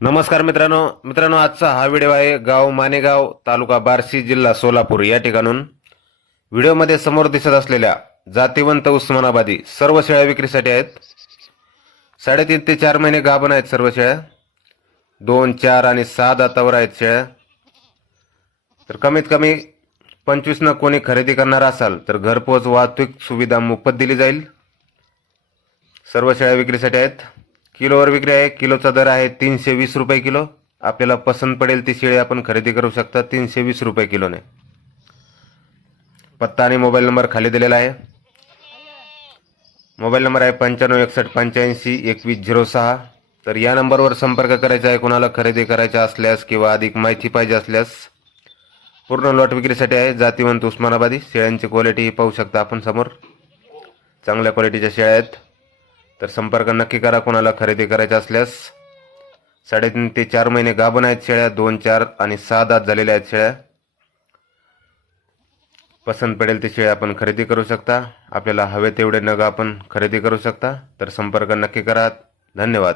नमस्कार मित्रांनो. मित्रांनो आजचा हा व्हिडिओ आहे गाव मानेगाव तालुका बार्शी जिल्हा सोलापूर या ठिकाणून. व्हिडिओमध्ये समोर दिसत असलेल्या जातीवंत उस्मानाबादी सर्व शेळ्या विक्रीसाठी आहेत. साडेतीन ते चार महिने गाभण आहेत सर्व शेळ्या. दोन चार आणि सहा दातावर आहेत शेळ्या. तर कमीत कमी पंचवीसनं कोणी खरेदी करणार असाल तर घरपोच वाहतूक सुविधा मोफत दिली जाईल. सर्व शेळ्या विक्रीसाठी आहेत. किलोवर विक्री आहे किलोचा दर आहे तीनशे वीस रुपये किलो. आपल्याला पसंत पडेल ती शेळी आपण खरेदी करू शकता तीनशे वीस रुपये किलोने. पत्ता आणि मोबाईल नंबर खाली दिलेला आहे. मोबाईल नंबर आहे पंच्याण्णव एकसष्ट पंच्याऐंशी एकवीस झिरो सहा. तर या नंबरवर संपर्क करायचा आहे कोणाला खरेदी करायचा असल्यास किंवा अधिक माहिती पाहिजे असल्यास. पूर्ण लॉट विक्रीसाठी आहे जातीवंत उस्मानाबादी. शेळ्यांची क्वालिटी पाहू शकता आपण समोर. चांगल्या क्वालिटीच्या शेळ्या आहेत. तर संपर्क नक्की करा कोणाला खरेदी करायचा असल्यास. साडेतीन ते चार महिने गाभण आहेत शेळ्या दोन चार आणि सहा दात झालेल्या आहेत शेळ्या. पसंत पडेल ती शेळ्या आपण खरेदी करू शकता. आपल्याला हवे तेवढे नग आपण खरेदी करू शकता. तर संपर्क नक्की करा. धन्यवाद.